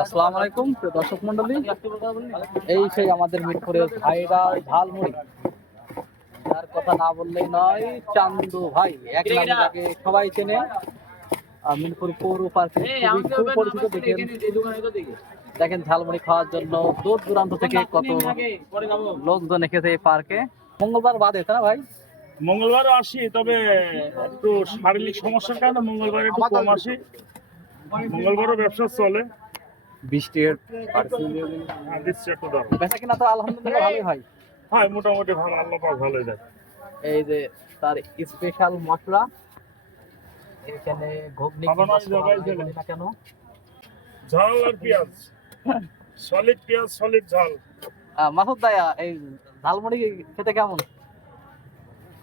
আসসালামু আলাইকুম প্রিয় দর্শক মন্ডলী, এই সেই আমাদের মিরপুরের ভাইরাল ঝালমুড়ি, যার কথা না বললেই নয়, চান্দু ভাই। এক নামে তাকে সবাই চেনে। মিরপুর পৌর পার্কে খুব পরিচিত। দেখেন ঝালমুড়ি খাওয়ার জন্য দূর দূরান্ত থেকে কত লোকজন এসেছে এই পার্কে। মঙ্গলবার বাদে, তাই না ভাই? মঙ্গলবার আসি, তবে একটু শারীরিক সমস্যার কারণে মঙ্গলবার একটু কম আসি। মঙ্গলবারও ব্যবসা চলে। বৃষ্টির বৃষ্টি একটু দারুণ বেচা কিনা তো আলহামদুলিল্লাহ ভালোই হয়। হয়, মোটামুটি ভালো, আল্লাহ পাক ভালোই দেয়। এই যে তার স্পেশাল মশলা, এখানে ঘুগনি খাবো না, জবাই বলি না কেন, ঝাল আর পেঁয়াজ, সলিড পেঁয়াজ, সলিড ঝাল। মাসুদ ভাইয়া, এই ঝালমুড়ি খেতে কেমন?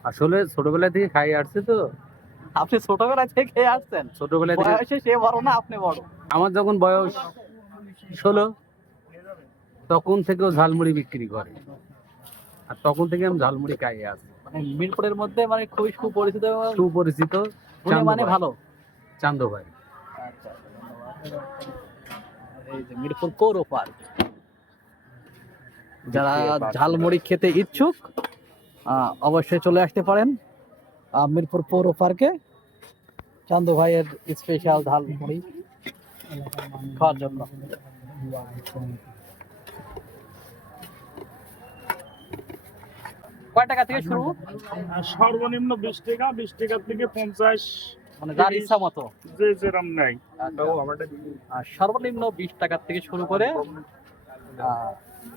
আসলে ছোটবেলা থেকে খাই আসছে তো। আপনি ছোটবেলা থেকে খেয়ে আসছেন? ছোটবেলা থেকে বয়সে সে বড় না আপনি বড়? আমার যখন বয়স 16 তখন থেকেও ঝালমুড়ি বিক্রি করে, আর তখন থেকে আমি ঝালমুড়ি খাই আসছি। মানে মিরপুরের মধ্যে মানে খুবই সুপরিচিত, সুপরিচিত মানে ভালো চান্দু ভাই। আচ্ছা, এই যে মিরপুর পৌর পার্ক, যারা ঝালমুড়ি খেতে ইচ্ছুক অবশ্যই চলে আসতে পারেন মিরপুর পৌর পার্কে চান্দু ভাইয়ের স্পেশাল ঝালমুড়ি খাওয়ার জন্য। কয় টাকা থেকে শুরু? সর্বনিম্ন 20 টাকা, 20 টাকা থেকে 50, মানে যার ইচ্ছা মতো, যে যেরকম নাই। আর সর্বনিম্ন 20 টাকা থেকে শুরু করে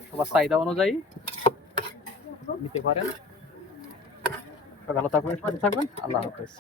সবার চাহিদা অনুযায়ী নিতে পারেন। ভালো থাকবেন, সুস্থ থাকবেন, আল্লাহ হাফেজ।